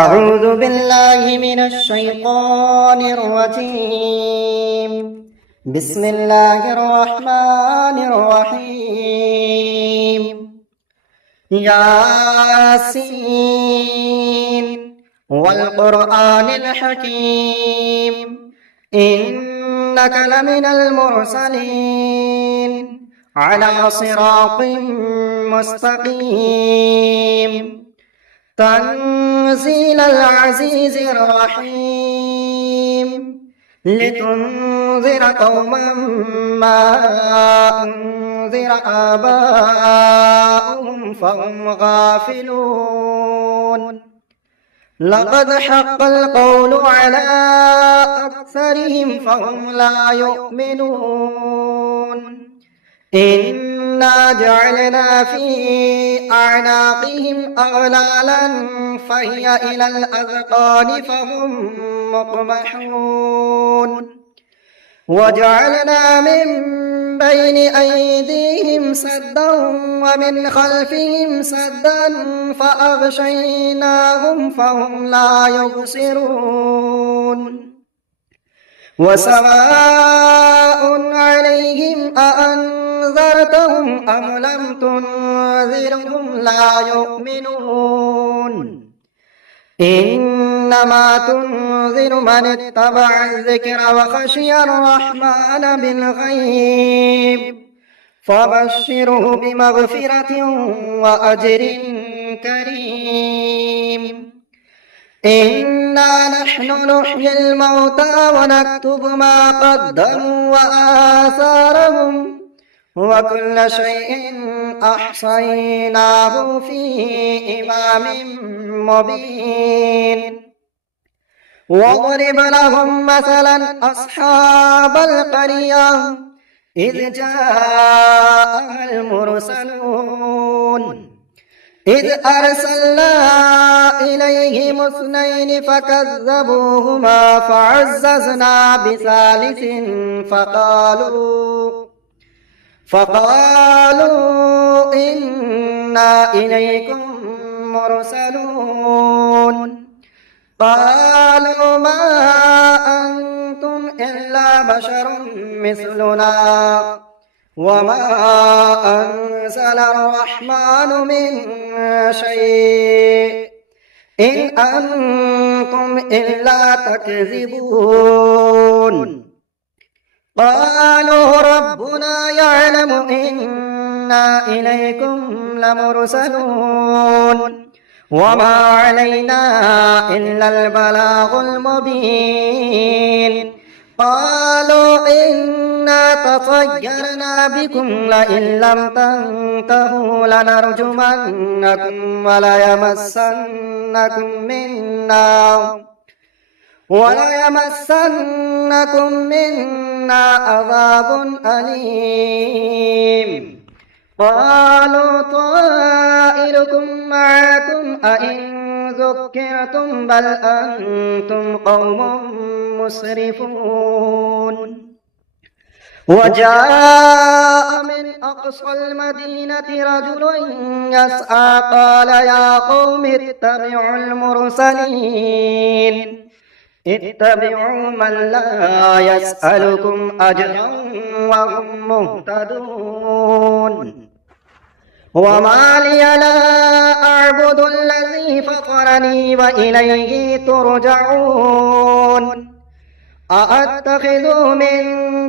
أعوذ بالله من الشيطان الرجيم. بسم الله الرحمن الرحيم. ياسين والقرآن الحكيم إنك لمن المرسلين على صراط مستقيم تنزيل العزيز الرحيم لتنذر قوما ما أنذر آباؤهم فهم غافلون لقد حق القول على أكثرهم فهم لا يؤمنون إنا جعلنا في أعناقهم أغلالا فهي إلى الأذقان فهم مقمحون وجعلنا من بين أيديهم سدا ومن خلفهم سدا فأغشيناهم فهم لا يبصرون وسواء عليهم أأنذرتهم أم لم تنذرهم لا يؤمنون إنما تنذر من اتبع الذكر وخشي الرحمن بالغيب فبشره بمغفرة وأجر كريم إنا نحن نحيي الموتى ونكتب ما قدموا وآثارهم وكل شيء أحصيناه في إمام مبين واضرب لهم مثلا أصحاب القرية إذ جاءها المرسلون إذ أرسلنا إليهم اثنين فكذبوهما فعززنا بثالث فقالوا إنا إليكم مرسلون قالوا ما أنتم إلا بشر مثلنا وما أنزل الرحمن من شيء إن أنتم إلا تكذبون قالوا ربنا يعلم إنا إليكم لمرسلون وما علينا إلا البلاغ المبين قالوا إنا تطيرنا بكم لئن لم تنتهوا لنرجمنكم وليمسنكم منا عذاب أليم قالوا طائركم معكم أئن ذكرتم بل أنتم قوم مسرفون وجاء من أقصى المدينة رجل يسعى قال يا قوم اتبعوا المرسلين اتبعوا من لا يسألكم أجرا وهم مهتدون وما لي لا أعبد الذي فطرني وإليه ترجعون أأتخذ من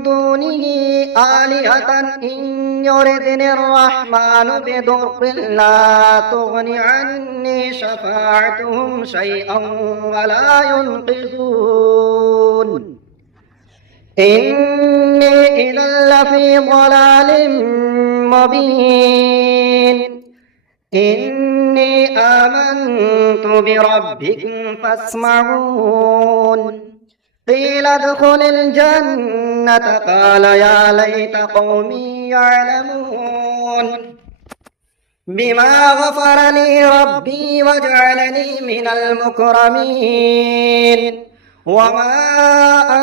دونه آلهة إن يردني الرحمن بضر لا تغن عني شفاعتهم شيئا ولا ينقذون إني إذا لفي ضلال مبين إني آمنت بربكم فاسمعون قيل ادخل الجنة قال يا ليت قومي يعلمون بما غفر لي ربي وجعلني من المكرمين وما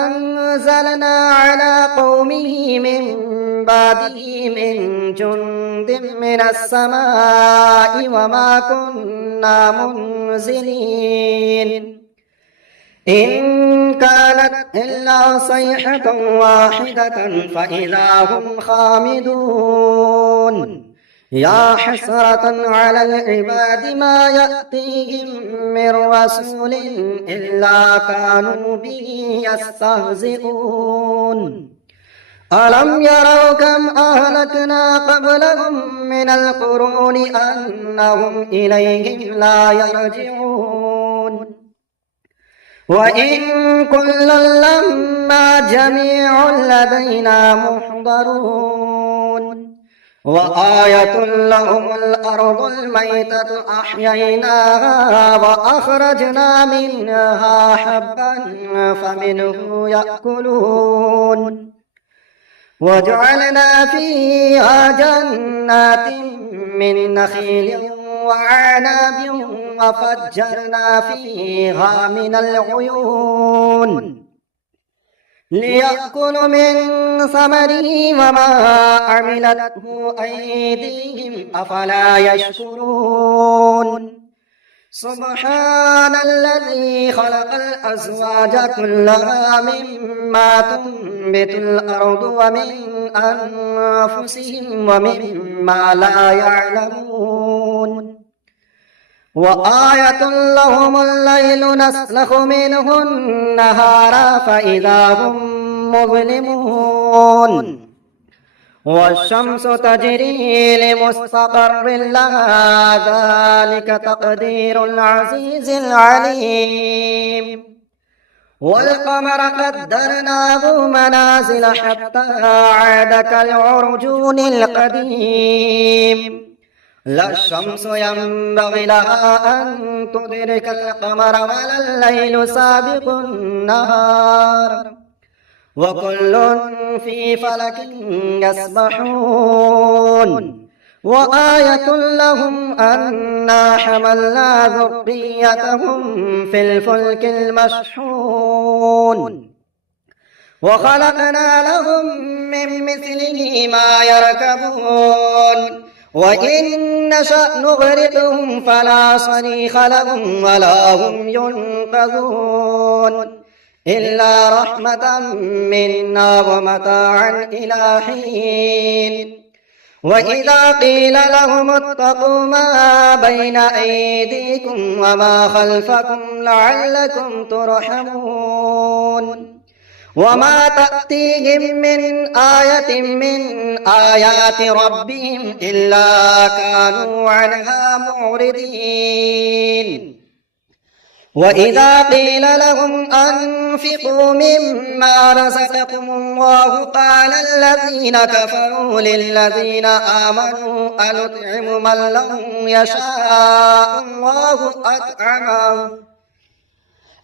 أنزلنا على قومه من بعده من جند من السماء وما كنا منزلين إن كانت إلا صيحة واحدة فإذا هم خامدون يا حسرة على العباد ما يأتيهم من رسول إلا كانوا به يستهزئون ألم يروا كم أهلكنا قبلهم من القرون أنهم إليهم لا يرجعون وإن كلا لما جميع لدينا محضرون وآية لهم الأرض الميتة أحييناها وأخرجنا منها حبا فمنه يأكلون وجعلنا فيها جنات من نخيل وعناب وفجرنا فيها من العيون ليأكلوا من ثمره وما عملته أيديهم أفلا يشكرون سبحان الذي خلق الأزواج كلها مما تنبت الأرض ومن أنفسهم ومما لا يعلمون وآية لهم الليل نسلخ منه النهار فإذا هم مظلمون والشمس تجري لمستقر لها ذلك تقدير العزيز العليم والقمر قدرناه منازل حتى عاد كالعرجون القديم لا الشمس ينبغي لها أن تدرك القمر ولا الليل سابق النهار وكل في فلك يسبحون وآية لهم أنا حملنا ذريتهم في الفلك المشحون وخلقنا لهم من مثله ما يركبون وإن نشأ نغرقهم فلا صريخ لهم ولا هم ينقذون إلا رحمة منا ومتاعا إلى حين وإذا قيل لهم اتقوا ما بين أيديكم وما خلفكم لعلكم ترحمون وما تأتيهم من آية من آيات ربهم إلا كانوا عنها معرضين وإذا قيل لهم أنفقوا مما رزقكم الله قال الذين كفروا للذين آمنوا أنطعم من لو يشاء الله أطعمه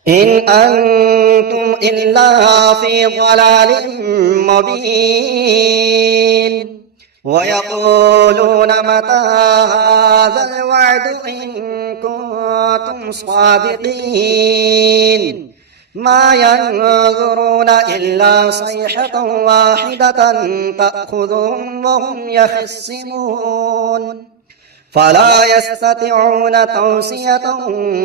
إن أنتم إلا في ضلال مبين ويقولون متى هذا الوعد إن كنتم صادقين ما ينظرون إلا صيحة واحدة تأخذهم وهم يخصمون فلا يستطيعون توصية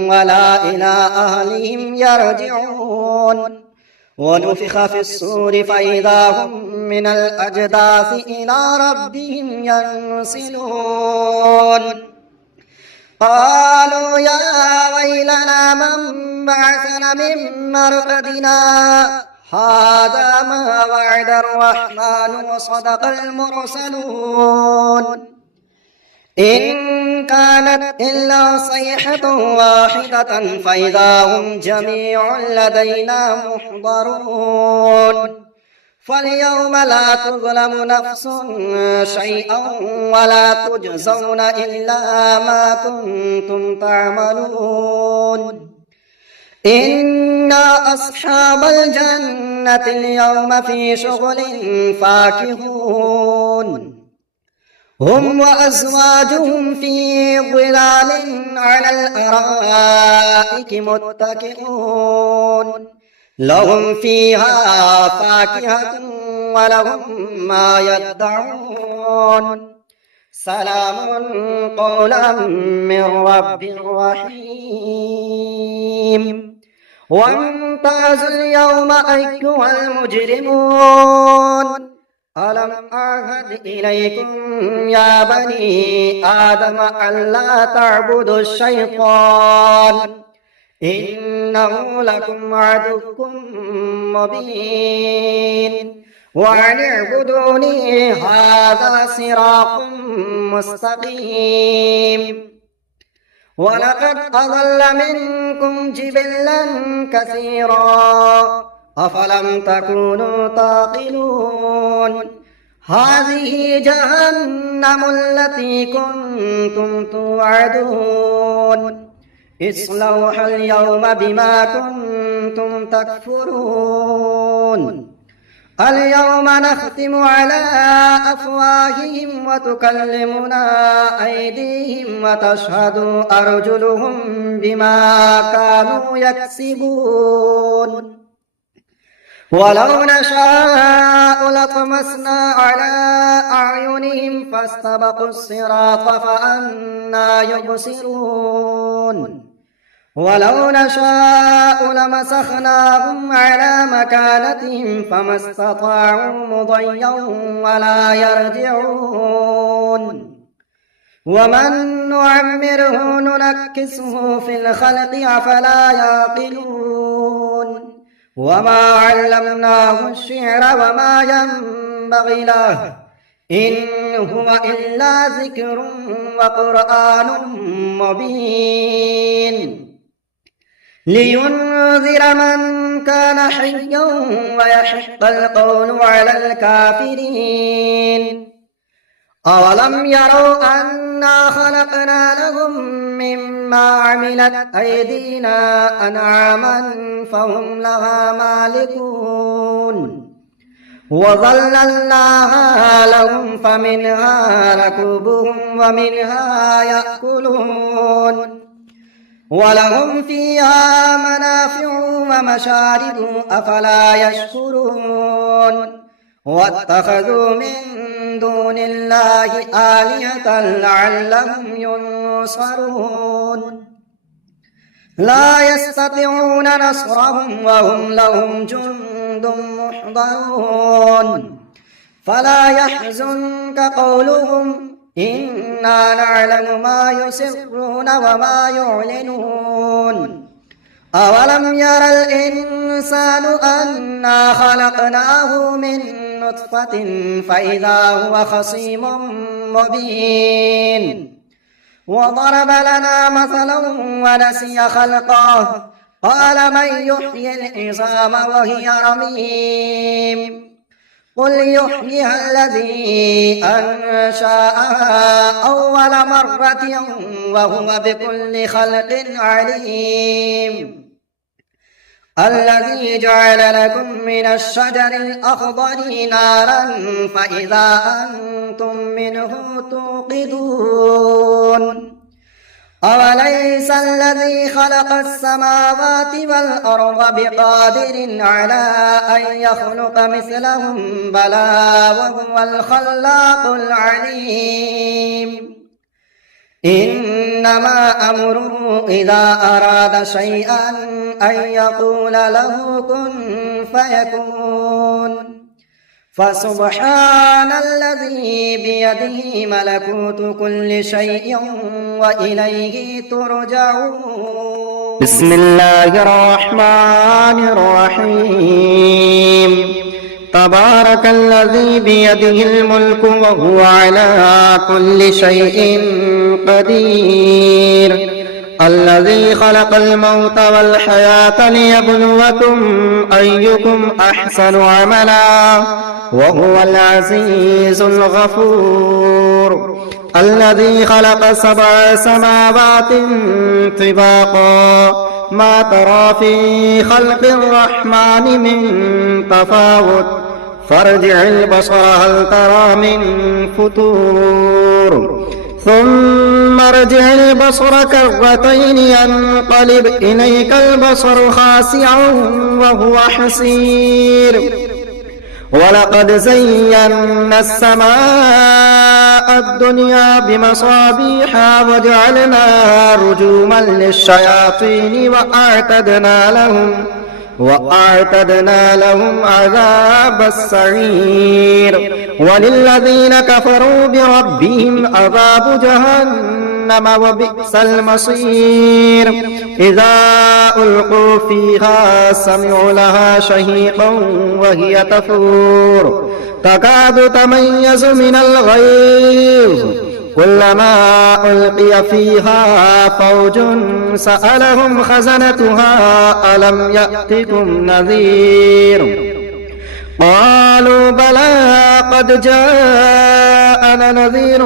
ولا إلى أهلهم يرجعون ونفخ في الصور فإذا هم من الأجداث إلى ربهم ينسلون قالوا يا ويلنا من بعثنا من مرقدنا هذا ما وعد الرحمن وصدق المرسلون إن كانت إلا صيحة واحدة فإذا هم جميع لدينا محضرون فاليوم لا تظلم نفس شيئا ولا تجزون إلا ما كنتم تعملون إنا أصحاب الجنة اليوم في شغل فاكهون هم وأزواجهم في ظلال على الأرائك متكئون لهم فيها فاكهة ولهم ما يدعون سلام قولا من رب رحيم وامتازوا اليوم أيها المجرمون ألم أعهد إليكم يا بني آدم ألا تعبدوا الشيطان إنه لكم عدو مبين وأن اعبدوني هذا صراط مستقيم ولقد أضل منكم جبلا كثيرا أفلم تكونوا تعقلون هذه جهنم التي كنتم توعدون اصلوها اليوم بما كنتم تكفرون اليوم نختم على أفواههم وتكلمنا أيديهم وتشهد أرجلهم بما كانوا يكسبون ولو نشاء لطمسنا على أعينهم فاستبقوا الصراط فأنى يبصرون ولو نشاء لمسخناهم على مكانتهم فما استطاعوا مضيا ولا يرجعون ومن نعمره ننكسه في الخلق أفلا يعقلون وما علمناه الشعر وما ينبغي له إن هو إلا ذكر وقرآن مبين لينذر من كان حيا ويحق القول على الكافرين أولم يروا أنا خلقنا لهم مما عملت أيدينا أنعاما فهم لها مالكون وظللناها لهم فمنها ركوبهم ومنها يأكلون ولهم فيها منافع ومشارب أفلا يشكرون واتخذوا من دون الله آلهة لعلهم ينصرون لا يستطيعون نصرهم وهم لهم جند محضرون فلا يحزنك قولهم إنا نعلم ما يسرون وما يعلنون أولم ير الإنسان أنا خلقناه من نطفة فإذا هو خصيم مبين وضرب لنا مثلا ونسي خلقه قال من يحيي العظام وهي رميم قل يحييها الذي أنشأها أول مرة وهو بكل خلق عليم الذي جعل لكم من الشجر الأخضر نارا فإذا أنتم منه توقدون أوليس الذي خلق السماوات والأرض بقادر على أن يخلق مثلهم بلى وهو الخلاق العليم إنما أمره إذا أراد شيئا أن يقول له كن فيكون فسبحان الذي بيده ملكوت كل شيء وإليه ترجعون بسم الله الرحمن الرحيم تبارك الذي بيده الملك وهو على كل شيء قدير الذي خلق الموت والحياة ليبلوكم أيكم أحسن عملا وهو العزيز الغفور الذي خلق 7 سماوات طباقا ما ترى في خلق الرحمن من تفاوت فارجع البصر هل ترى من فتور ثم ارجع البصر كرتين ينقلب إليك البصر خاسعا وهو حسير ولقد زينا السماء الدنيا بمصابيح وجعلناها رجوما للشياطين وأعتدنا لهم عذاب السعير وللذين كفروا بربهم عذاب جهنم وبئس المصير إذا ألقوا فيها سمعوا لها شهيقا وهي تفور تكاد تميز من الغيظ كلما ألقي فيها فوج سألهم خزنتها ألم يأتكم نذير قالوا بلى قد جاءنا نذير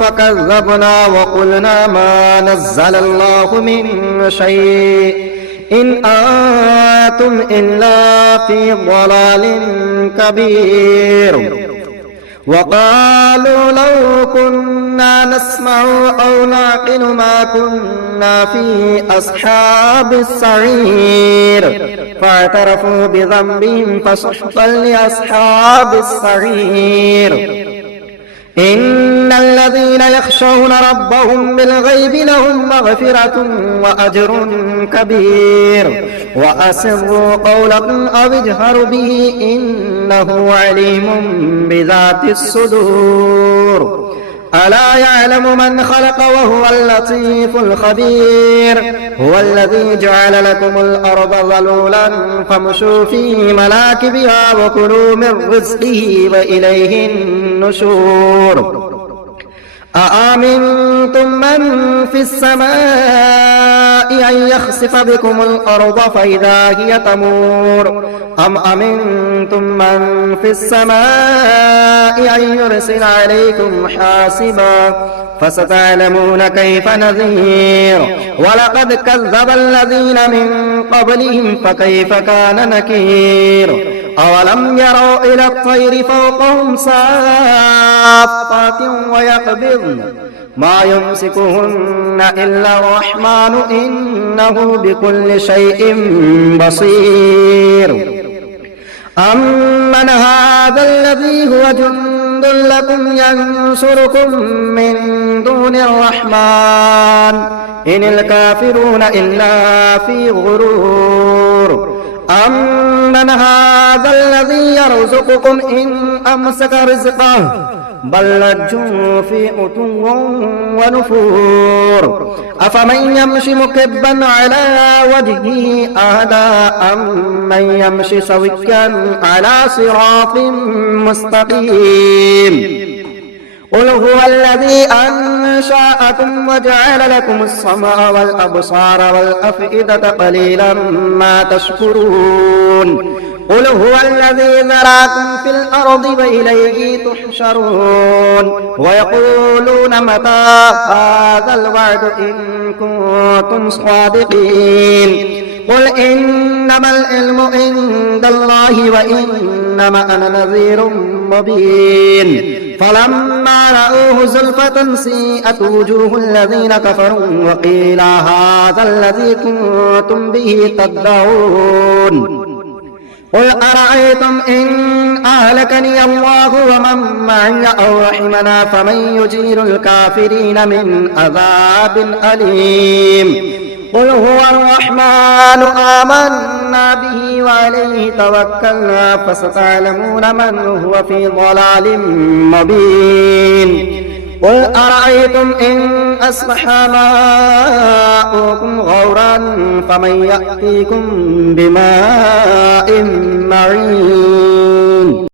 فكذبنا وقلنا ما نزل الله من شيء إن أنتم إلا في ضلال كبير وقالوا لو كنا نسمع أو نعقل ما كنا في أصحاب السعير فاعترفوا بذنبهم فسحقا لأصحاب السعير إن الذين يخشون ربهم بالغيب لهم مغفرة وأجر كبير وأسروا قولكم أو اجهروا به إنه عليم بذات الصدور ألا يعلم من خلق وهو اللطيف الخبير هو الذي جعل لكم الأرض ذلولا فامشوا في مناكبها وكلوا من رزقه وإليه النشور أأمنتم من في السماء أن يخسف بكم الأرض فإذا هي تمور أم أمنتم من في السماء أن يرسل عليكم حاصبا فستعلمون كيف نذير ولقد كذب الذين من قبلهم فكيف كان نكير أولم يروا إلى الطير فوقهم صافات ويقبضن ما يمسكهن إلا الرحمن إنه بكل شيء بصير أمن هذا الذي هو جند لكم ينصركم من دون الرحمن إن الكافرون إلا في غرور أمن هذا الذي يرزقكم إن أمسك رزقه بل لجوا في عتو ونفور أفمن يمشي مكبا على وجهه أهدى أمن يمشي سويا على صراط مستقيم قل هو الذي أنشأكم وجعل لكم السمع والأبصار والأفئدة قليلا ما تشكرون قل هو الذي ذراكم في الأرض وإليه تحشرون ويقولون متى هذا الوعد إن كنتم صادقين قل إنما العلم عند الله وإنما أنا نذير مبين فلما رأوه زلفة سيئت وجوه الذين كفروا وقيل هذا الذي كنتم به تدعون قل أرأيتم إن أهلكني الله ومن معي أو رحمنا فمن يجير الكافرين من عذاب أليم قل هو الرحمن آمنا به وعليه توكلنا فستعلمون من هو في ضلال مبين قل أرأيتم إن أصبح ماؤكم غورا فمن يأتيكم بماء معين